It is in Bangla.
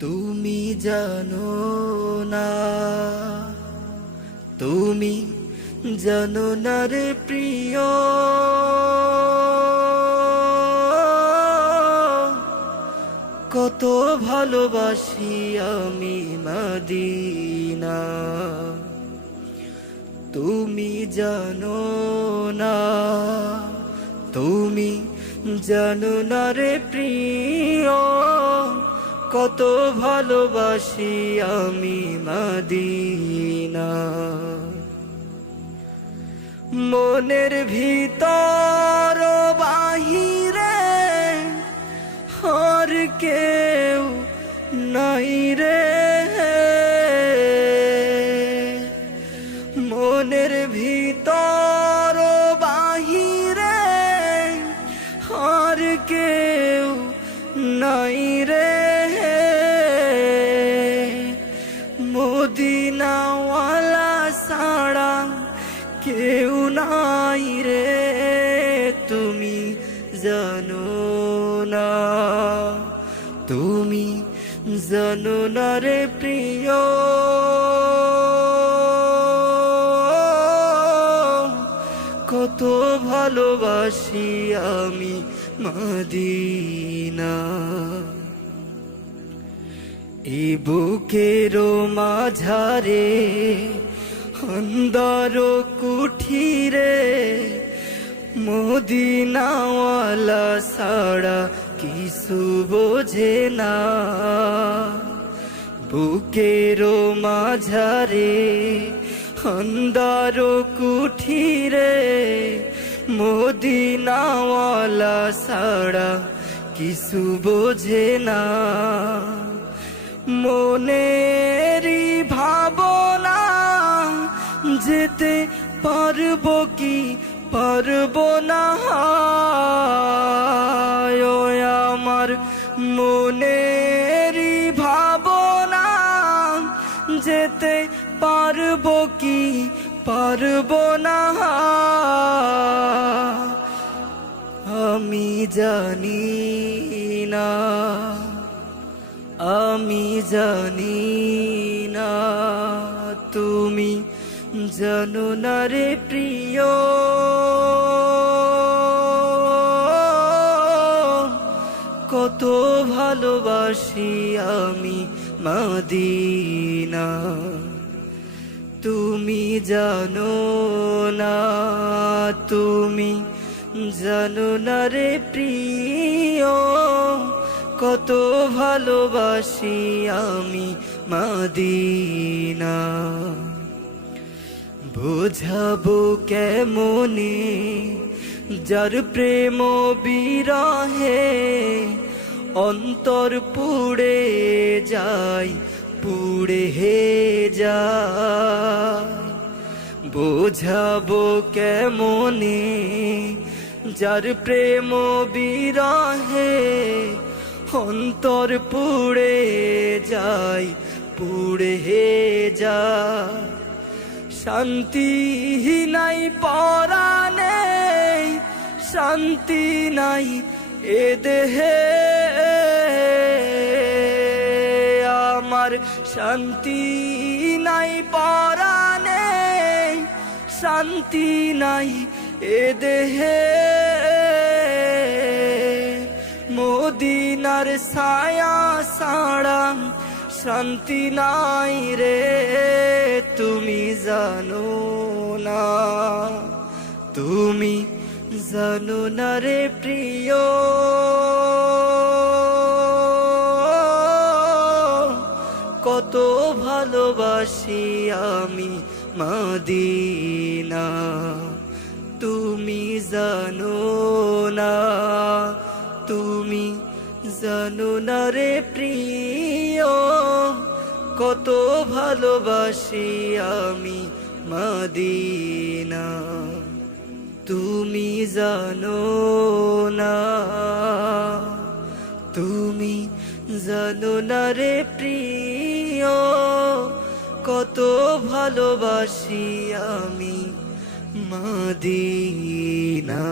তুমি জানো না, তুমি জানো না রে প্রিয়। কত ভালোবাসি আমি মদিনা। তুমি জানো না, তুমি জানো না রে প্রিয়। কত ভালোবাসি আমি মাদিনা। মনের ভিতর বাহিরে হর কেউ নাই রে। কেউ নাই রে, তুমি জানো না। তুমি জানো না রে প্রিয়। কত ভালোবাসি আমি মদিনা। এই বুকের মাঝারে অন্দর কুঠিরে, মদিনাওয়ালা সাড়া কিছু বোঝে না। বুকের মাঝারে অন্দর কুঠিরে, মদিনাওয়ালা সাড়া কিছু বোঝে না। মনেরই পারব কি? পারব না। আমার মনেরই ভাবনা। যেতে পারব কি? পারব না। আমি জানি না। আমি জানি না তুমি জানো না রে প্রিয়। কত ভালোবাসি আমি মদিনা। তুমি জানো না, তুমি জানো না রে প্রিয়। কত ভালোবাসি আমি মদিনা। বোঝাবো কেমনে? যার প্রেম বিরহে, অন্তর পুড়ে যায়, পুড়ে হে যায়। বোঝাবো কেমনে? যার প্রেম বিরহে, অন্তর পুড়ে যায়, পুড়ে হে যায়। শান্তি নাই পরানে শান্তি নাই এ দেহে। আমার শান্তি নাই পরানে শান্তি নাই এ দেহে। মদিনার ছায়া সাড়া শান্তি নাই রে। জানো না তুমি জানো না রে প্রিয়। কত ভালোবাসি আমি মদিনা। তুমি জানো না তুমি জানো না রে প্রিয়। কত ভালোবাসি আমি মদিনা। তুমি জানো না, তুমি জানো না রে প্রিয়, কত ভালোবাসি আমি মদিনা।